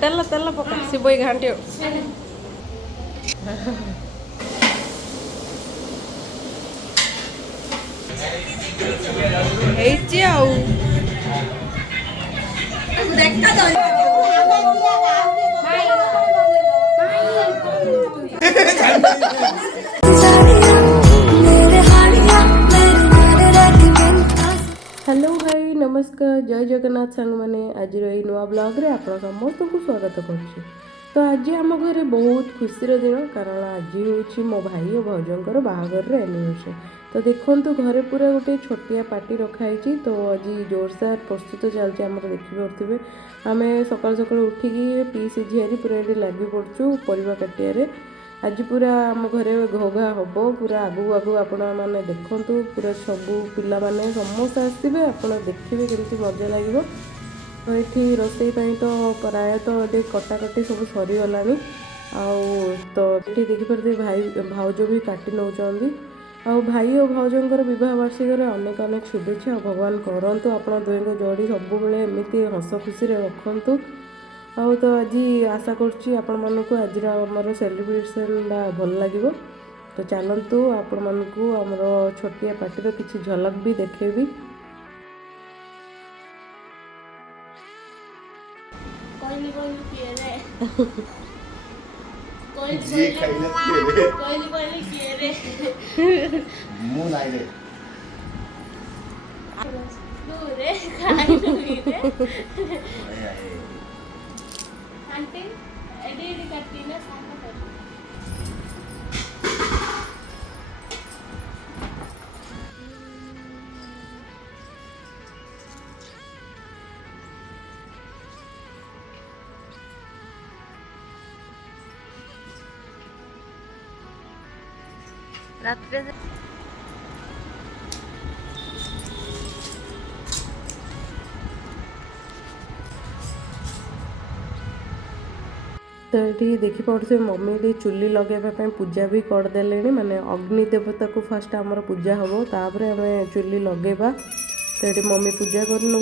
तेल पका सिबई घाटी हेलो हाय नमस्कार जय जगन्नाथ सांग मैंने आज नुआ ब्लॉग रे आप समस्त को स्वागत कर तो आज आम घर बहुत खुशी दिन कारण आज हूँ मो भाई और भाउजर बाहागर एनिवर्सरी तो देखो घरे पूरा गोटे छोटिया पार्टी रखाई तो आज जोरसार प्रस्तुत चलती आम देखिपे आम सकाल सकाल उठिकी पीसी झील पूरा ये लगी पड़चु परिवा काटिया आज पूरा आम घरे घोघा हम पूरा आगू आगू आपण मैंने देखु पूरा सबू पिला माने समस्त आसवे आप देखिए केमती मजा लगे तो ये रोसई तो प्रायतः ये कटाकटी सब सरीगला तो ये देखिपे भाई भाउज भी काटी नौ भाई और भाउजर बह वार्षिक अनेक अनेक शुभेच्छा भगवान करंतु आपण दुई जोड़ी सब एमती हस खुशी रखु आउ तो आज आशा करुँची आपण मानक आज आमर सेलिब्रेसन भल लगे तो चलतु आपण मानक आमर छोटिया पार्टी किसी झलक भी देखेबी आंटी एडी एडी करती ना साफ कर रात पे तो ये देखिपे मम्मी ये चुली लगेवाई पूजा भी करदे माने अग्नि देवता को फास्ट आमर पूजा हम तापर आम चुली लगेवा तो ये मम्मी पूजा कर नौ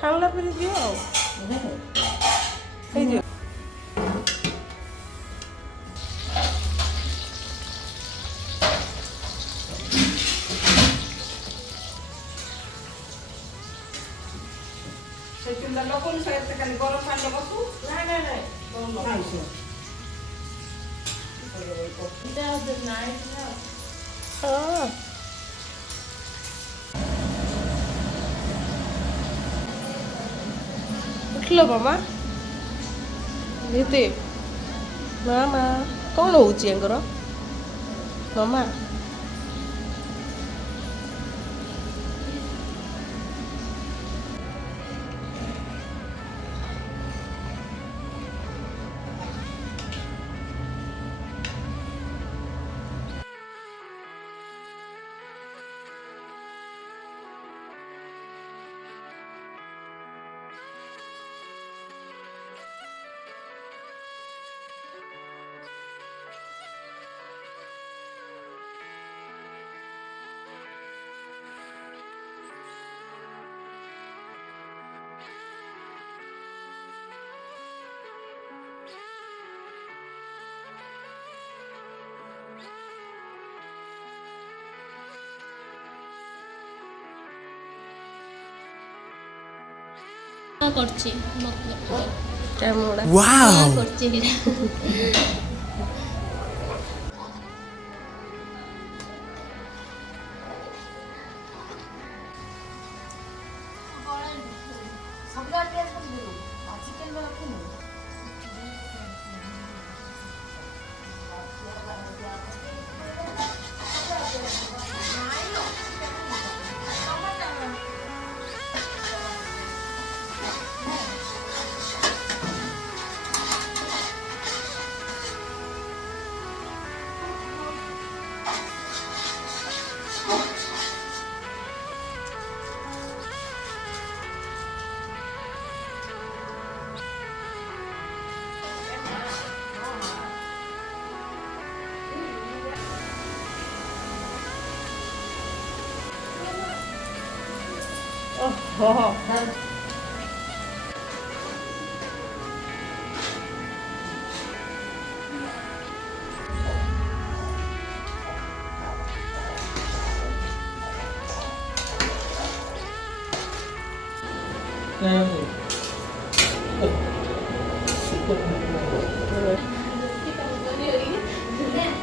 छाणला फिर दियो उठल मामा दीदी मामा कौन हो मामा करछि वाओ करछि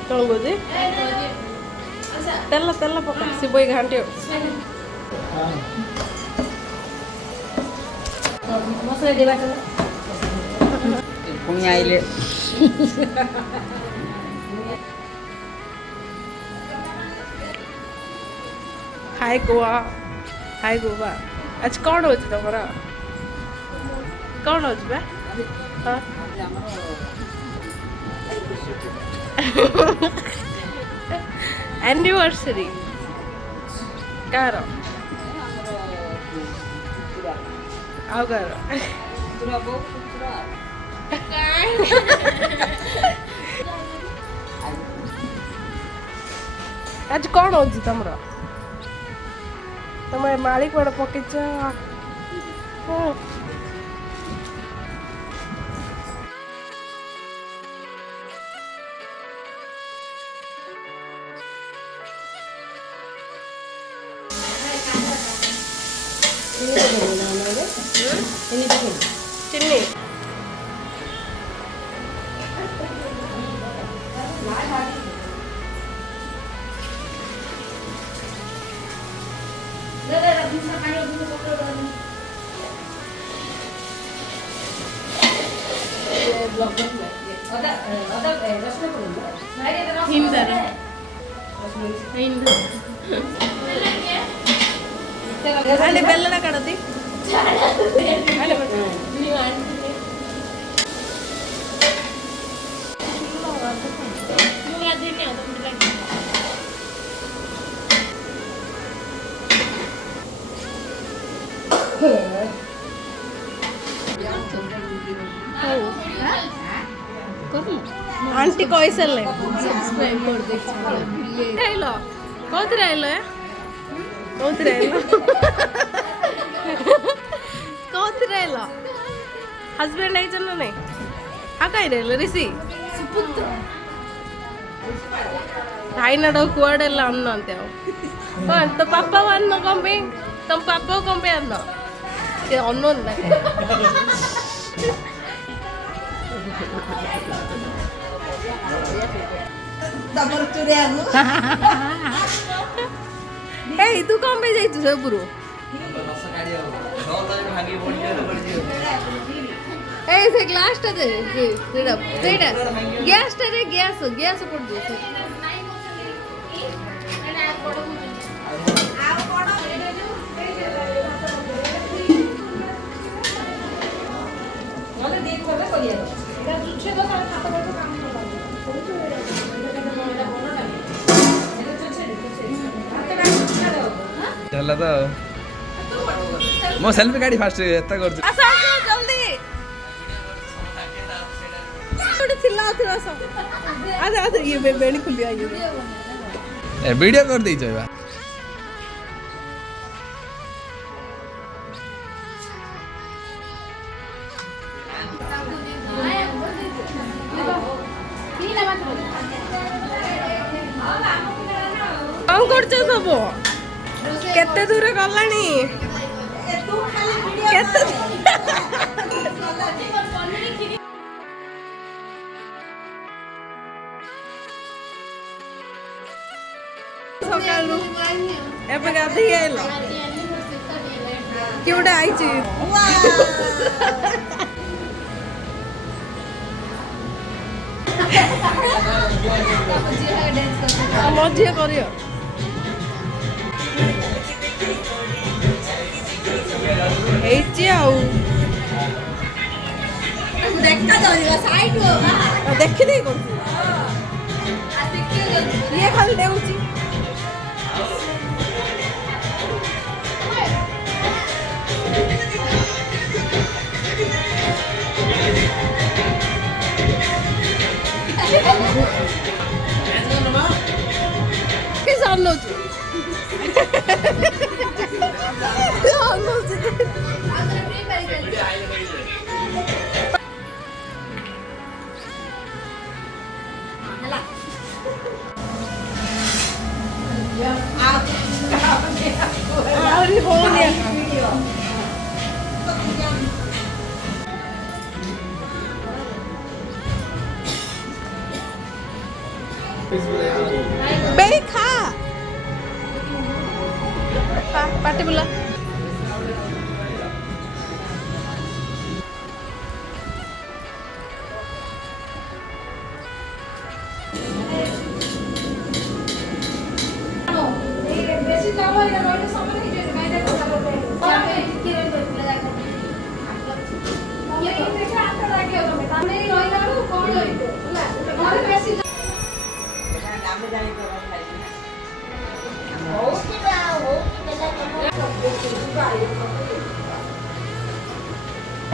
କ'ଣ କହୁଛି ତେଲ ତେଲ ପକା ସିବୋଇ ଘାଣ୍ଟିବ ପୁଣି ଆଇଲେ ହାଇ ଗୋଆ ହାଇ ଗୋଆ ଆଜି କ'ଣ ହେଉଛି ତମର କ'ଣ ହେଉଛି ବା ହଁ एनिवर्सरी कार आउ कार आज कौन हो तमर तुम माली कौन पकेच चिन्नी अरे बेल्लना कड़ती आंटी कैसे ले सब्सक्राइब कर दे आइलो कोथरे आइलो कोथरे आइलो कोथरे आइलो हस्बैंड आई जन नहीं आ कहीं रहलो ऋषि सुपुत्र भाई ना डो कुआडे ला अन्न अंते हो तो पापा अन्न कम पे तुम पापा कम पे अन्न ये अन्न ना ए तू कम पे जाई से पुरो ए से ग्लास टा दे सेटा सेटा गैस टा रे गैस गैस पड़ दे चल तो मो सेल्फी गाड़ी फास्ट एता कर आसा जल्दी थोड़ी चिल्ला थोड़ा सा आजा आजा ये बेणी खुली आई ए वीडियो कर दे जयबा कौन करछ सब केते दूर गलानी केते सकाळू एबे गाधी आइलो केउडा आइची मजे करियो ହେଇଛି ଆଉ ଦେଖିଦେଇ କରୁଛି ଇଏ ଖାଲି ଦେଉଛି କି ଜାଣୁଛୁ बेही खा पाटी बुला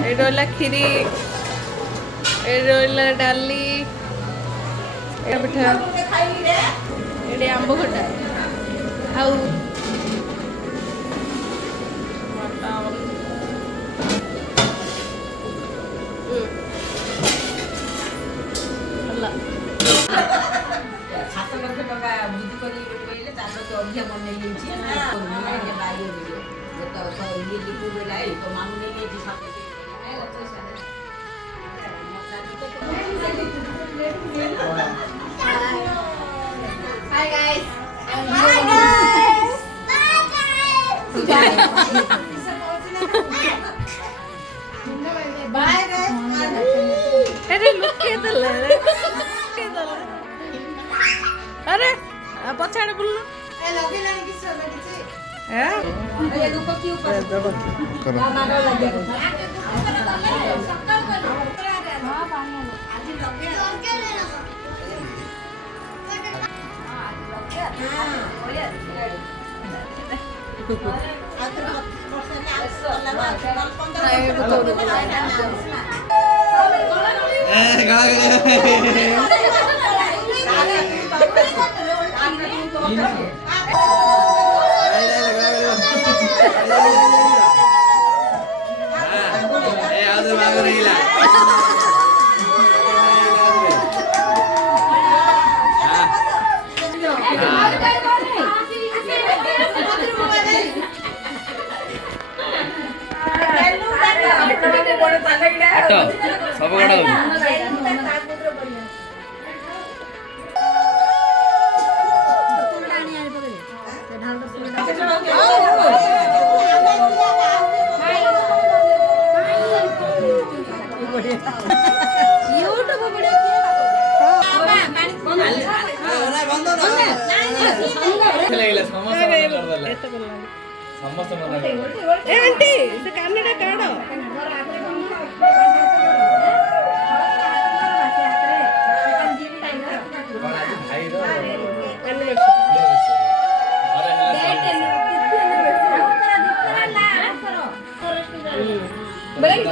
ये रोला खीरी ये रोला डाली ये पिठा ये आंब खटा आउ Hi guys. Bye guys. अरे लुके दले अरे पछाड़े बुल्लो सब गड़ा आंटी से कन्नड़ काढ़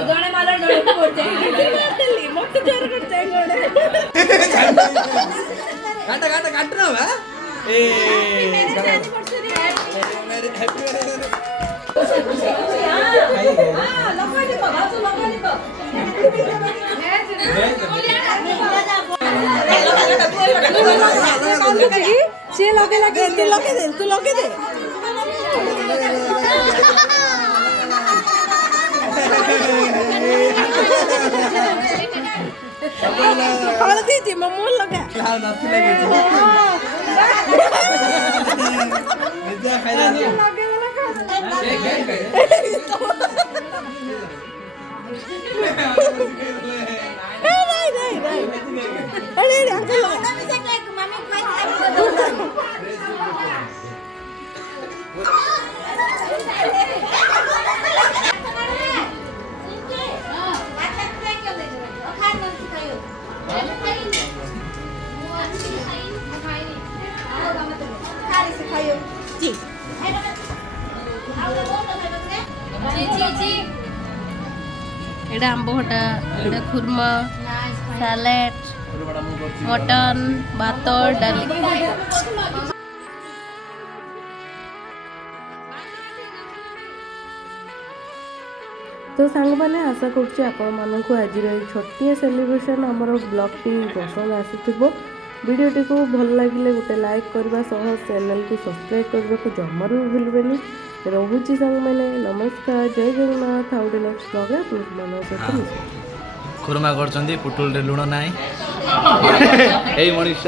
जड़े माला जड़े पड़ते मोटे जोर करते हैं काटा काटा काटना है ए हैप्पी से लगे लगे तू लगे दे तू लगे दे हल्दी थी मम्मू लगा एडा आंब खटा एडा खुरमा सैलेड मटन भात डाली तो ସାଙ୍ଗମାନେ ଆଶା କରୁଛି ଆପଣମାନଙ୍କୁ ଆଜିର ଏଇ ଛୋଟିଆ ସେଲିବ୍ରେସନ୍ ଆମର ବ୍ଲଗ୍ଟି ପସନ୍ଦ ଆସିଥିବ। ଭିଡ଼ିଓଟିକୁ ଭଲ ଲାଗିଲେ ଗୋଟେ ଲାଇକ୍ କରିବା ସହ ଚ୍ୟାନେଲକୁ ସବସ୍କ୍ରାଇବ୍ କରିବାକୁ ଜମାରୁ ବି ଭୁଲିବେନି। ରହୁଛି ସାଙ୍ଗମାନେ, ନମସ୍କାର, ଜୟ ଜଗନ୍ନାଥ। ଆଉ ଗୋଟେ ନେକ୍ସଟ ବ୍ଲଗ୍ରେ ଆପଣମାନଙ୍କ ସହିତ ମିଶିବି। ଖୁରୁମା କରୁଛନ୍ତି ପୁଟୁଳରେ ଲୁଣ ନାହିଁ। ଏଇ ମଣିଷ